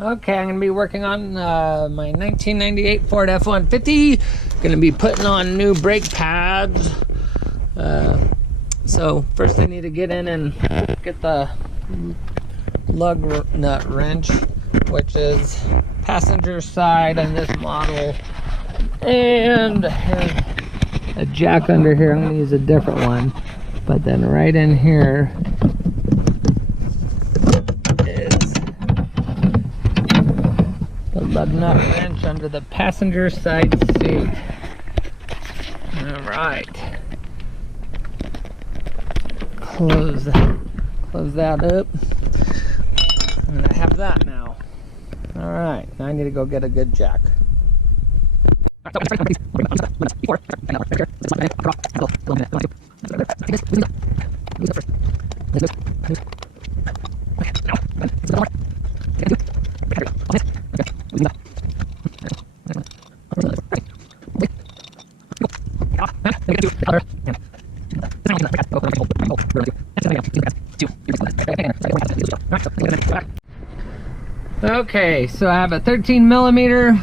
Okay, I'm going to be working on my 1998 Ford F150. Going to be putting on new brake pads. So first I need to get in and get the lug nut wrench, which is passenger side on this model. And a jack under here. I'm going to use a different one. But then right in here is the lug nut wrench under the passenger side seat. Alright. Close that up. And I have that now. Alright, now I need to go get a good jack. Okay, so I have a 13mm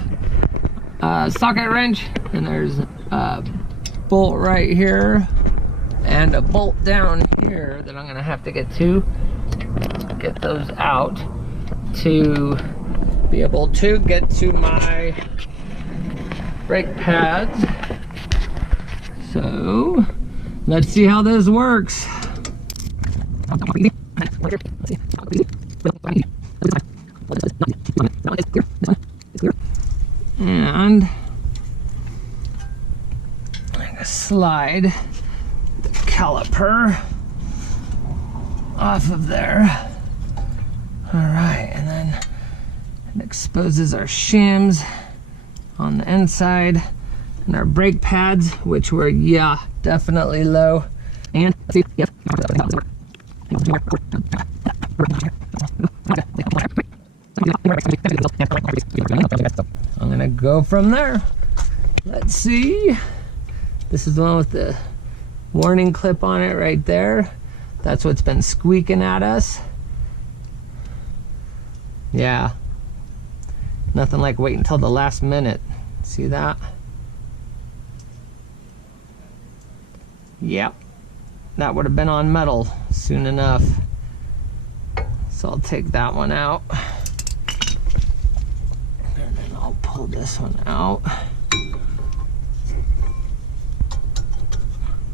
socket wrench, and there's a bolt right here and a bolt down here that I'm gonna have to get those out to be able to get to my brake pads. So let's see how this works. And I'm gonna slide the caliper off of there. All right, and then it exposes our shims on the inside and our brake pads, which were, yeah, definitely low. And see, yep. I'm gonna go from there. Let's see. This is the one with the warning clip on it right there. That's what's been squeaking at us. Yeah. Nothing like waiting until the last minute. See that? Yep. That would have been on metal soon enough. So I'll take that one out. And then I'll pull this one out.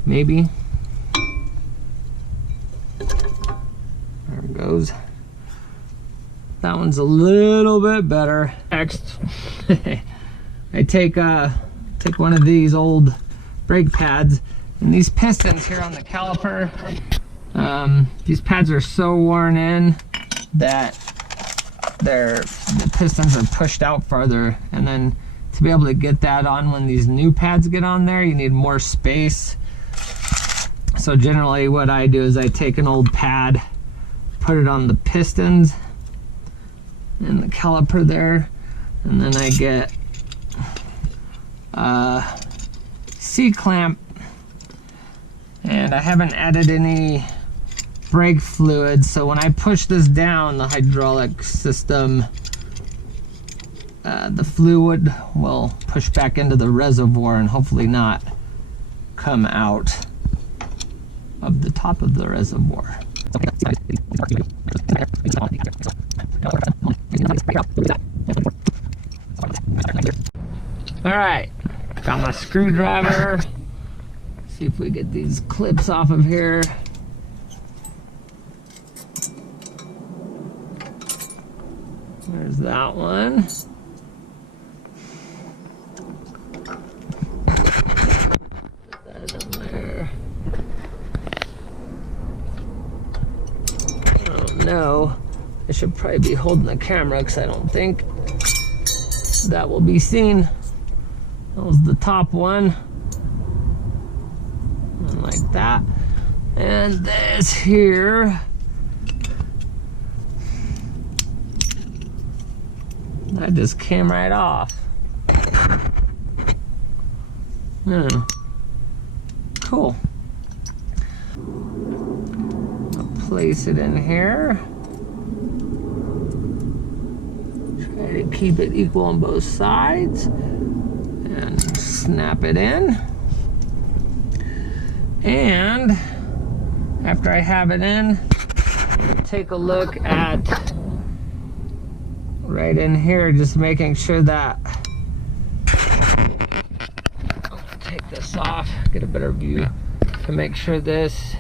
Maybe. There it goes. That one's a little bit better. Next, I take one of these old brake pads, and these pistons here on the caliper, these pads are so worn in that the pistons are pushed out farther, and then to be able to get that on when these new pads get on there, you need more space. So generally what I do is I take an old pad, put it on the pistons and the caliper there, and then I get a C-clamp, and I haven't added any brake fluid, so when I push this down, the hydraulic system, the fluid will push back into the reservoir and hopefully not come out of the top of the reservoir. Alright, got my screwdriver. See if we get these clips off of here. There's that one. Put that in there. I don't know. I should probably be holding the camera because I don't think that will be seen. That was the top one. And like that. And this here, that just came right off. Cool. I'll place it in here. Try to keep it equal on both sides and snap it in. And after I have it in, take a look at right in here, just making sure that, take this off, get a better view, to make sure this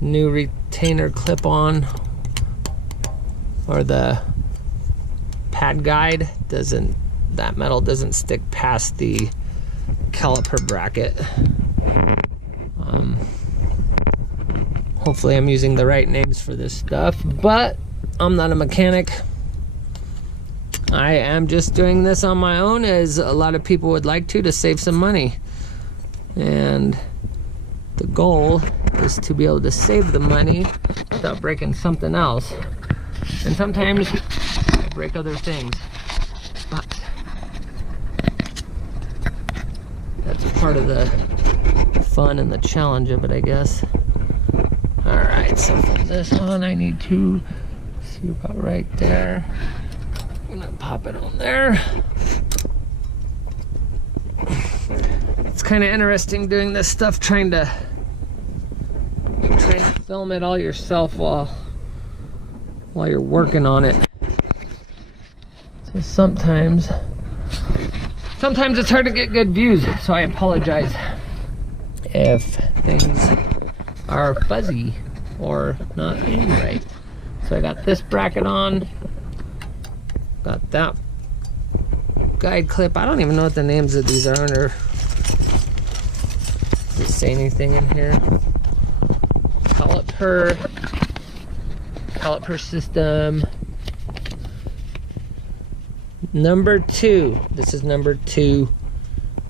new retainer clip-on or the pad guide doesn't, that metal doesn't stick past the caliper bracket. Hopefully I'm using the right names for this stuff, but I'm not a mechanic. I am just doing this on my own, as a lot of people would like to save some money. And the goal is to be able to save the money without breaking something else. And sometimes I break other things, but that's part of the fun and the challenge of it, I guess. Alright, so from this on, I need to see about right there. I'm gonna pop it on there. It's kind of interesting doing this stuff, trying to film it all yourself while you're working on it. So sometimes it's hard to get good views, so I apologize if things are fuzzy or not aimed right. So I got this bracket on, got that guide clip. I don't even know what the names of these are under. Does it say anything in here? Caliper system. Number 2. This is number 2.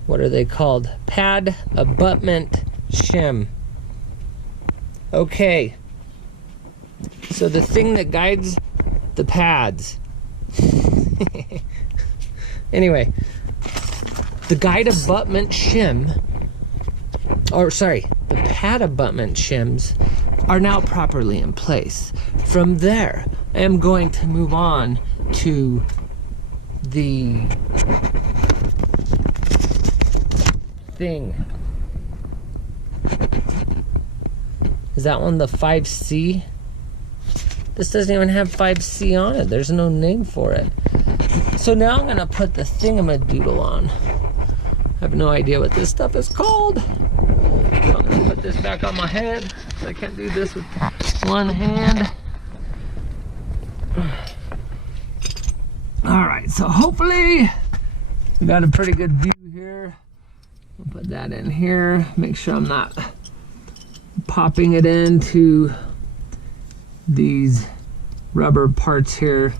What are they called? Pad abutment shim. Okay. So the thing that guides the pads. Anyway, the guide abutment shim, or sorry, the pad abutment shims are now properly in place. From there, I am going to move on to the thing. Is that one the 5C? This doesn't even have 5C on it. There's no name for it. So now I'm gonna put the thingamadoodle on. I have no idea what this stuff is called. So I'm gonna put this back on my head. So I can't do this with one hand. All right, so hopefully we got a pretty good view here. I'll put that in here. Make sure I'm not popping it into these rubber parts here,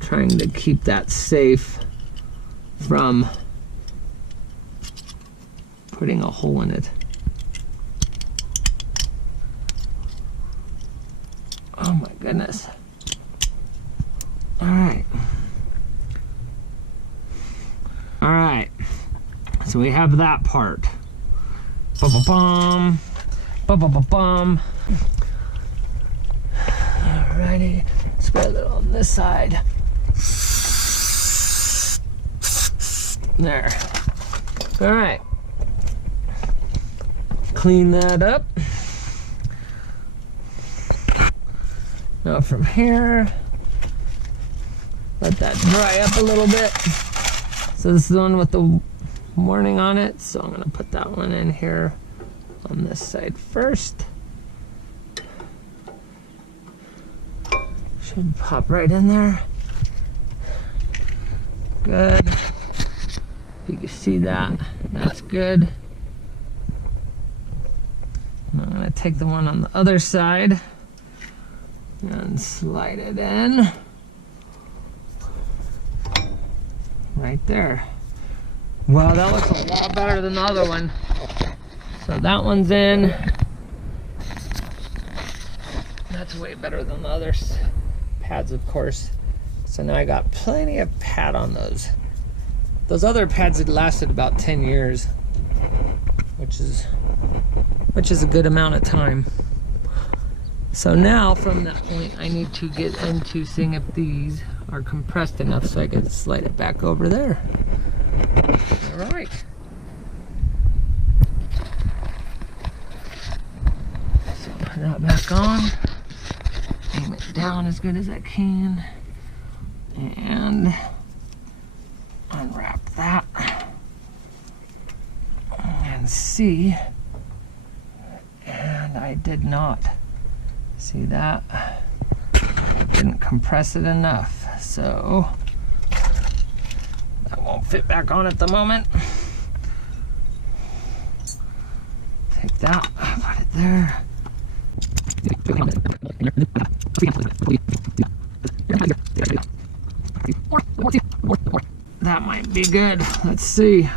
trying to keep that safe from putting a hole in it. Oh my goodness. All right. All right. So we have that part. Ba-ba-bum. Ba-ba-ba-bum. Alrighty. Spread it on this side. There. All right. Clean that up. Now from here, let that dry up a little bit. So this is the one with the warning on it. So I'm gonna put that one in here on this side first. Should pop right in there. Good. You can see that. That's good. And I'm gonna take the one on the other side and slide it in. Right there. Well, that looks a lot better than the other one. So that one's in. That's way better than the other pads, of course. So now I got plenty of pad on those. Those other pads had lasted about 10 years, which is a good amount of time. So now from that point, I need to get into seeing if these are compressed enough so I can slide it back over there. All right. So put that back on, aim it down as good as I can, and unwrap that and see. And I did not. See that? I didn't compress it enough, so that won't fit back on at the moment. Take that, put it there. That might be good. Let's see.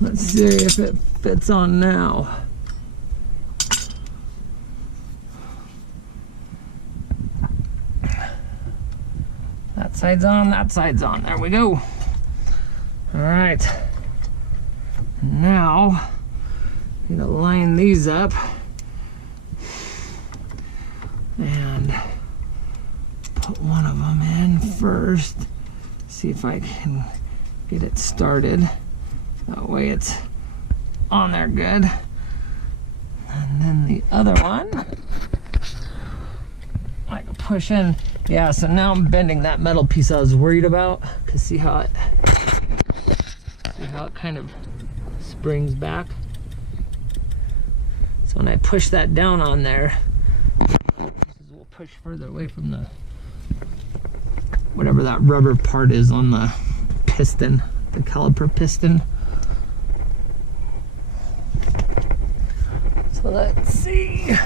Let's see if it fits on now. That side's on, that side's on. There we go. All right. Now, I'm gonna line these up and put one of them in first. See if I can get it started. That way it's on there good. And then the other one, I can push in. Yeah, so now I'm bending that metal piece I was worried about. Cause see how it kind of springs back. So when I push that down on there, pieces will push further away from the whatever that rubber part is on the piston, the caliper piston. So let's see.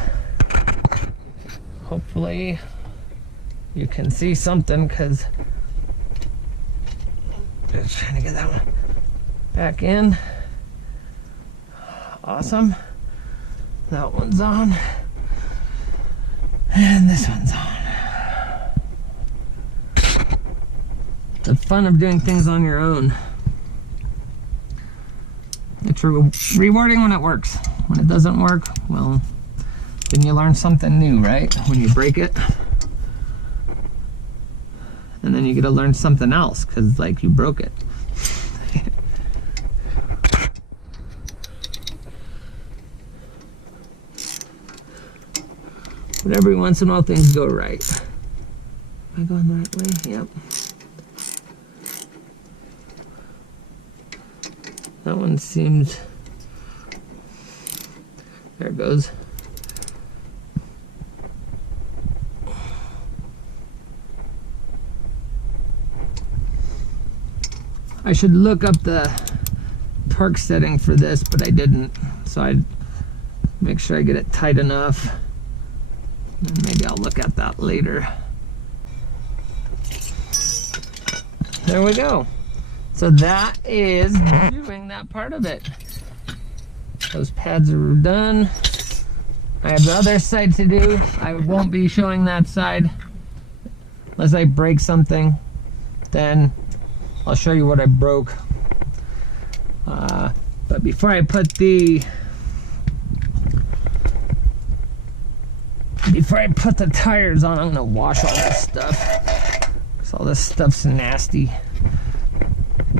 Hopefully you can see something, because just trying to get that one back in. Awesome. That one's on. And this one's on. The fun of doing things on your own. It's rewarding when it works. When it doesn't work, well, then you learn something new, right? When you break it. And then you get to learn something else, because like you broke it. But every once in a while things go right. Am I going the right way? Yep. That one seems, there it goes. I should look up the torque setting for this, but I didn't. So I'd make sure I get it tight enough. And maybe I'll look at that later. There we go. So that is doing that part of it. Those pads are done. I have the other side to do. I won't be showing that side unless I break something. Then I'll show you what I broke. But before I put the tires on, I'm gonna wash all this stuff. Cause all this stuff's nasty.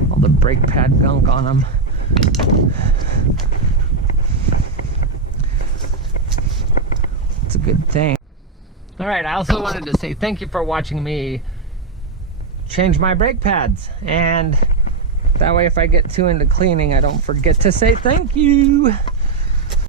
All the brake pad gunk on them. It's a good thing. All right, I also wanted to say thank you for watching me change my brake pads, and that way if I get too into cleaning, I don't forget to say thank you.